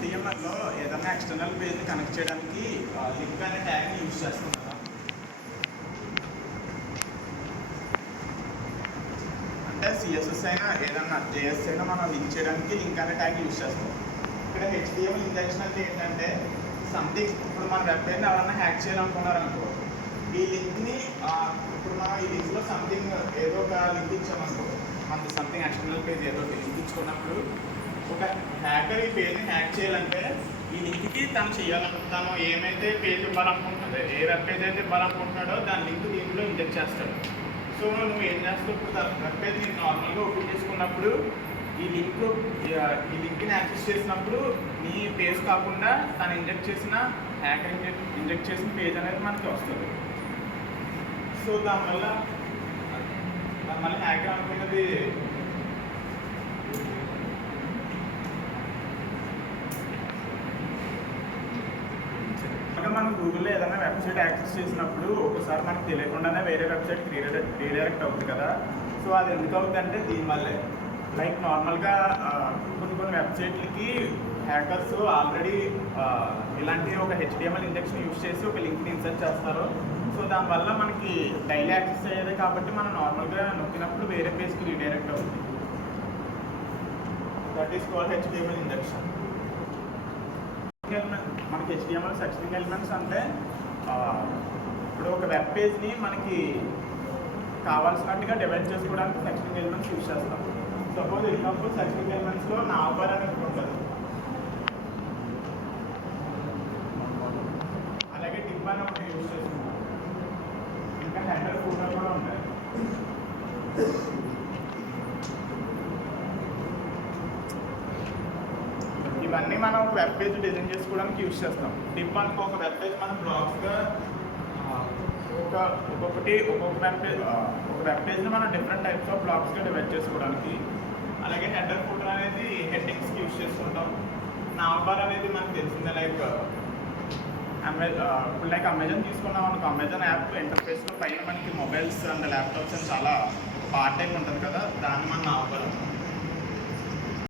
హెచ్డిఎంఎల్లో ఏదైనా external పేజ్ని connect చేయడానికి link అనే ట్యాగ్ని యూజ్ చేస్తాం కదా. అంటే సిఎస్ఎస్ అయినా ఏదన్నా జేఎస్ అయినా మనం లింక్ చేయడానికి లింక్ అనే ట్యాగ్ యూజ్ చేస్తాం. ఇక్కడ హెచ్డిఎంఎల్ ఇంజెక్షన్ అంటే ఏంటంటే సంథింగ్, ఇప్పుడు మన వెబ్ పేజ్ని ఎవరన్నా హ్యాక్ చేయాలనుకున్నారనుకో, ఈ లింక్ని ఇప్పుడు మనం ఈ లింక్లో సంథింగ్ ఏదో ఒక లింక్ ఇచ్చామనుకో, మనకి సంథింగ్ ఎక్స్టర్నల్ పేజ్ ఏదో ఒక లింక్ ఇచ్చుకున్నప్పుడు ఒక హ్యాకర్ ఈ పేజ్ని హ్యాక్ చేయాలంటే ఈ లింక్కి తను ఏమైతే పేజ్ ఇవ్వాలనుకుంటుందో, ఏ వెబ్ పేజ్ అయితే ఇవ్వాలనుకుంటున్నాడో దాని లింక్ దీంట్లో ఇంజెక్ట్ చేస్తాడు. సో నువ్వు ఏం చేస్తావు, ఇప్పుడు వెబ్ పేజ్ నేను నార్మల్గా ఓపెన్ చేసుకున్నప్పుడు ఈ లింక్ని యాక్సెస్ చేసినప్పుడు నీ పేజ్ కాకుండా తను ఇంజెక్ట్ చేసిన హ్యాకర్ ఇంజెక్ట్ చేసిన పేజ్ అనేది మనకి వస్తుంది. సో దానివల్ల హ్యాకర్ అనుకున్నది మనం గూగుల్లో ఏదైనా వెబ్సైట్ యాక్సెస్ చేసినప్పుడు ఒకసారి మనకు తెలియకుండానే వేరే వెబ్సైట్కి రీడైరెక్ట్ అవుతుంది కదా. సో అది ఎందుకు అవుతుందంటే దీనివల్లే. లైక్ నార్మల్గా కొన్ని వెబ్సైట్లకి హ్యాకర్స్ ఆల్రెడీ ఇలాంటి ఒక హెచ్డిఎంఎల్ ఇంజెక్షన్ యూజ్ చేసి ఒక లింక్ని ఇన్సర్ట్ చేస్తారు. సో దానివల్ల మనకి డైలీ యాక్సెస్ అయ్యేది కాబట్టి మనం నార్మల్గా నొక్కినప్పుడు వేరే పేజ్కి రీడైరెక్ట్ అవుతుంది. That is called HTML injection. మనకి హెచ్డిఎంఎల్ సెక్షనింగ్ ఎలిమెంట్స్ అంటే ఇప్పుడు ఒక వెబ్ పేజ్ని మనకి కావాల్సినట్టుగా డివైడ్ చేసుకోవడానికి సెక్షనింగ్ ఎలిమెంట్స్ యూజ్ చేస్తాం. సపోజ్ ఎగ్జాంపుల్ సెక్షనింగ్ ఎలిమెంట్స్లో నావర్ అనేది ఉంటుంది, అలాగే టిప్ అని ఒకటి యూజ్ చేస్తున్నాం, ఇంకా హెడర్ ఫూటర్ కూడా ఉంటాయి. ఇవన్నీ మనం ఒక వెబ్ పేజ్ డిజైన్ చేసుకోవడానికి యూజ్ చేస్తాం. టిప్ అనుకో, ఒక వెబ్ పేజ్ మనం బ్లాగ్స్గా ఒక్కొక్క వెబ్ పేజ్ని మనం డిఫరెంట్ టైప్స్ ఆఫ్ బ్లాగ్స్గా డివైడ్ చేసుకోవడానికి. అలాగే హెడర్ ఫూటర్ అనేది హెడ్డింగ్స్కి యూజ్ చేసుకుంటాం. నావర్ అనేది మనకు తెలిసిందే, లైక్ అమెజాన్ తీసుకున్నాం అనుకో, అమెజాన్ యాప్ ఇంటర్ఫేస్లో పైన మనకి మొబైల్స్ అండ్ ల్యాప్టాప్స్ అని చాలా పార్ట్ టైం ఉంటుంది కదా, దాన్ని మనం నావర్.